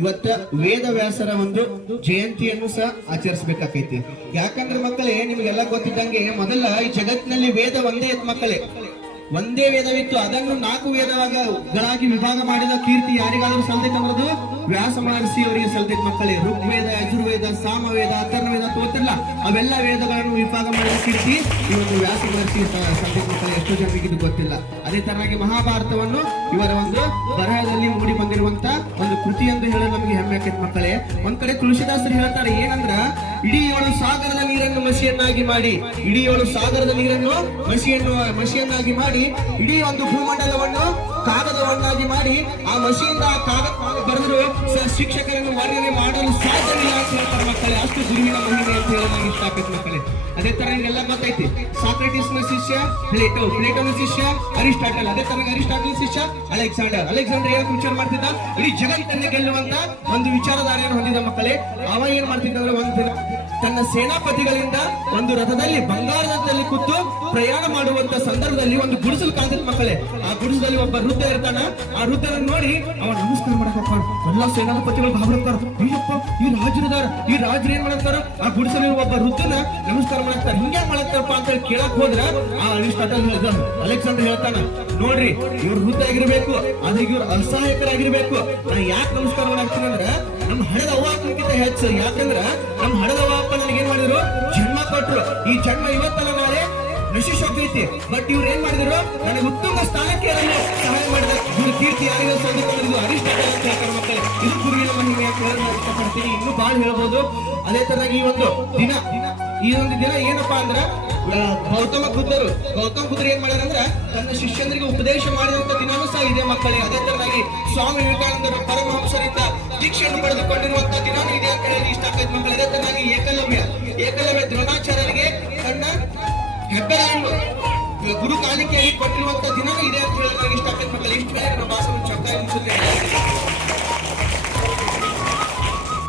ಇವತ್ತ ವೇದ ವ್ಯಾಸರ ಒಂದು ಜಯಂತಿಯನ್ನು ಸಹ ಆಚರಿಸಬೇಕಾಕೈತಿ. ಯಾಕಂದ್ರೆ ಮಕ್ಕಳೇ, ನಿಮಗೆಲ್ಲ ಗೊತ್ತಿದ್ದಂಗೆ ಮೊದಲ ಈ ಜಗತ್ತಿನಲ್ಲಿ ವೇದ ಒಂದೇ ಇತ್ತು ಮಕ್ಕಳೇ, ಒಂದೇ ವೇದವಿತ್ತು. ಅದನ್ನು 4 ವೇದಗಳಾಗಿ ವಿಭಾಗ ಮಾಡಿದ ಕೀರ್ತಿ ಯಾರಿಗಾದ್ರೂ ಸಲ್ತೈತೆ ಅನ್ನೋದು ವ್ಯಾಸ ಮಹರ್ಷಿ ಅವರಿಗೆ ಸಲ್ತೈತೆ ಮಕ್ಕಳೇ. ಋಗ್ವೇದ, ಯಜುರ್ವೇದ, ಸಾಮವೇದ, ಅಥರ್ವವೇದ ತೋತಿಲ್ಲ, ಅವೆಲ್ಲ ವೇದಗಳನ್ನು ವಿಭಾಗ ಮಾಡಿದ ಕೀರ್ತಿ ಈ ಒಂದು ವ್ಯಾಸ ಮಹರ್ಷಿ ಸಲ್ತೈತೆ ಮಕ್ಕಳೇ. ಎಷ್ಟೋ ಜನರಿಗೆ ಇದು ಗೊತ್ತಿಲ್ಲ. ಅದೇ ತರನಾಗಿ ಮಹಾಭಾರತವನ್ನು ಇವರ ಒಂದು ಬರಹದಲ್ಲಿ ಮೂಡಿ ಬಂದಿರುವಂತ ಒಂದು ಕೃತಿ ಎಂದು ಹೇಳಲು ನಮಗೆ ಹೆಮ್ಮೆ ಆಕೈತೆ ಮಕ್ಕಳೇ. ಒಂದ್ ಕಡೆ ತುಳಸಿದಾಸರು ಹೇಳ್ತಾರೆ ಏನಂದ್ರ, ಇಡೀ 7 ಸಾಗರದ ನೀರನ್ನು ಮಸಿಯನ್ನಾಗಿ ಮಾಡಿ, ಇಡೀ 7 ಸಾಗರದ ನೀರನ್ನು ಮಸಿಯನ್ನಾಗಿ ಮಾಡಿ, ಇಡೀ ಒಂದು ಭೂಮಂಡಲವನ್ನು ಕಾಗದವನ್ನಾಗಿ ಮಾಡಿ, ಆ ಮಸಿಯಿಂದ ಕಾಗದ ಬರೆದ್ರು ಶಿಕ್ಷಕರನ್ನು ವರ್ಣನೆ ಮಾಡಲು ಸಾಧ್ಯವಿಲ್ಲ ಅಂತ ಹೇಳ್ತಾರೆ ಮಕ್ಕಳೇ. ಅಷ್ಟು ಗುರುವಿನ ಮಹಿಮೆ ಅಂತ ಹೇಳಿ ನನಗೆ ಇಷ್ಟ ಆಗ್ತೈತೆ ಮಕ್ಕಳೇ. ಅದೇ ತರ ನಿಮಗೆಲ್ಲ ಗೊತ್ತೈತಿ, ಸಾಕ್ರೆಟಿಸ್ನ ಶಿಷ್ಯ ಪ್ಲೇಟೋ, ಪ್ಲೇಟೋನ ಶಿಷ್ಯ ಅರಿಸ್ಟಾಟಲ್, ಅದೇ ತರ ಅರಿಸ್ಟಾಟಲ್ ಶಿಷ್ಯ ಅಲೆಕ್ಸಾಂಡರ್ ಏನು ವಿಚಾರ ಮಾಡ್ತಿದ್ದ, ಇಡೀ ಜಗತ್ತನ್ನೇ ಗೆಲ್ಲುವಂತ ಒಂದು ವಿಚಾರಧಾರೆಯನ್ನು ಹೊಂದಿದ ಮಕ್ಕಳೇ. ಅವ ಏನ್ ಮಾಡ್ತಿದ್ದಂದ್ರೆ, ಒಂದು ದಿನ ತನ್ನ ಸೇನಾಪತಿಗಳಿಂದ ಒಂದು ರಥದಲ್ಲಿ ಬಂಗಾರದಲ್ಲಿ ಕೂತು ಪ್ರಯಾಣ ಮಾಡುವಂತ ಸಂದರ್ಭದಲ್ಲಿ ಒಂದು ಗುಡಿಸಲು ಕಾಣ್ತಿತ್ತು ಮಕ್ಕಳೇ. ಆ ಗುಡಿಸದಲ್ಲಿ ಒಬ್ಬ ವೃದ್ಧ ಇರ್ತಾನ. ಆ ವೃದ್ಧರನ್ನು ನೋಡಿ ಅವ ನಮಸ್ಕಾರ ಮಾಡಕ ಎಲ್ಲ ಸೇನಾಪತಿಗಳು ಭಾಗವತಾರ, ಅಯ್ಯಪ್ಪ ಈ ರಾಜರದಾರ, ಈ ರಾಜರು ಏನ್ ಮಾಡಕ್ತಾರ, ಆ ಗುಡಿಸಲಿ ಒಬ್ಬ ವೃದ್ಧನ ನಮಸ್ಕಾರ ಮಾಡಕ್ತಾರ, ಹಿಂಗ್ಯಾಕ್ ಮಾಡಕ್ತಾರಪ್ಪ ಅಂತ ಹೇಳಿ ಕೇಳಕ್ ಹೋದ್ರ ಆ ಅರಿಸ್ಟಾಟಲ್ ಅಲೆಕ್ಸಾಂಡರ್ ಹೇಳ್ತಾನ, ನೋಡ್ರಿ ಇವ್ರು ವೃದ್ಧ ಆಗಿರ್ಬೇಕು, ಆದ್ರೆ ಇವ್ರು ಅಸಹಾಯಕರಾಗಿರ್ಬೇಕು. ನಾ ಯಾಕೆ ನಮಸ್ಕಾರ ಮಾಡಾಕ್ತೀನಿ ಅಂದ್ರ, ನಮ್ಮ ಹಣದ ಅವ್ವಾಕ್ಕಿಂತ ಹೆಚ್ಚು. ಯಾಕಂದ್ರ ನಮ್ಮ ಹಣದ ಅವ್ವಪ್ಪ ನನಗೇನ್ ಮಾಡಿದ್ರು, ಜನ್ಮ ಕೊಟ್ರು. ಈ ಜನ್ಮ ಇವತ್ತಲ್ಲ ನಾಳೆ ನಶಿಸೋಕೈತಿ. ಬಟ್ ಇವ್ರು ಏನ್ ಮಾಡಿದ್ರು, ನನಗೆ ಉತ್ತಮ ಸ್ಥಾನಕ್ಕೆ ಸಹಾಯ ಮಾಡಿದ ಇವ್ರ ಕೀರ್ತಿ ಯಾರಿಗೂ ಸೋದಿಕೊಂಡಿದ್ದು ಅರಿಸ್ಟಾಟಲ್ ಅಂತ ಹೇಳ್ತಾರೆ ಮಕ್ಕಳೇ. ಇದು ಗುರುವಿನ ಮಹಿಮೆ ಅಂತ ಹೇಳಿ ನಾನು ಇಷ್ಟಪಡ್ತೀನಿ. ಇನ್ನೂ ಬಹಳ ಹೇಳ್ಬೋದು. ಅದೇ ತರನಾಗಿ ಈ ಒಂದು ದಿನ ಏನಪ್ಪಾ ಅಂದ್ರ, ಗೌತಮ ಬುದ್ಧರು ಏನ್ ಮಾಡ್ಯಾರಂದ್ರ, ತನ್ನ ಶಿಷ್ಯಂದ್ರಿಗೆ ಉಪದೇಶ ಮಾಡಿದಂತ ದಿನಾನೂ ಸಹ ಇದೆ ಮಕ್ಕಳೇ. ಅದೇ ತರನಾಗಿ ಸ್ವಾಮಿ ವಿವೇಕಾನಂದರು ಪರಮಹಂಸರಿಂದ ದೀಕ್ಷೆಯನ್ನು ಪಡೆದುಕೊಂಡಿರುವಂತ ದಿನಾನೂ ಇದೆ ಅಂತ ಹೇಳಿ ಇಷ್ಟ ಆಗ್ತೈತೆ ಮಕ್ಕಳು. ಅದೇ ತರನಾಗಿ ಏಕಲವ್ಯ ದ್ರೋಣಾಚಾರ್ಯರಿಗೆ ತನ್ನ ಹೆಬ್ಬೆರಳನ್ನು ಗುರು ಕಾಣಿಕೆಯಾಗಿ ಕೊಟ್ಟಿರುವಂತ ದಿನಾನೂ ಇದೆ ಅಂತ ಹೇಳಿ ನನಗೆ ಇಷ್ಟ ಆಗ್ತೈತೆ ಮಕ್ಕಳು. ಇಷ್ಟು ಮೇಲೆ ನಮ್ಮ ಭಾಷೆ ಚರ್ಚೆ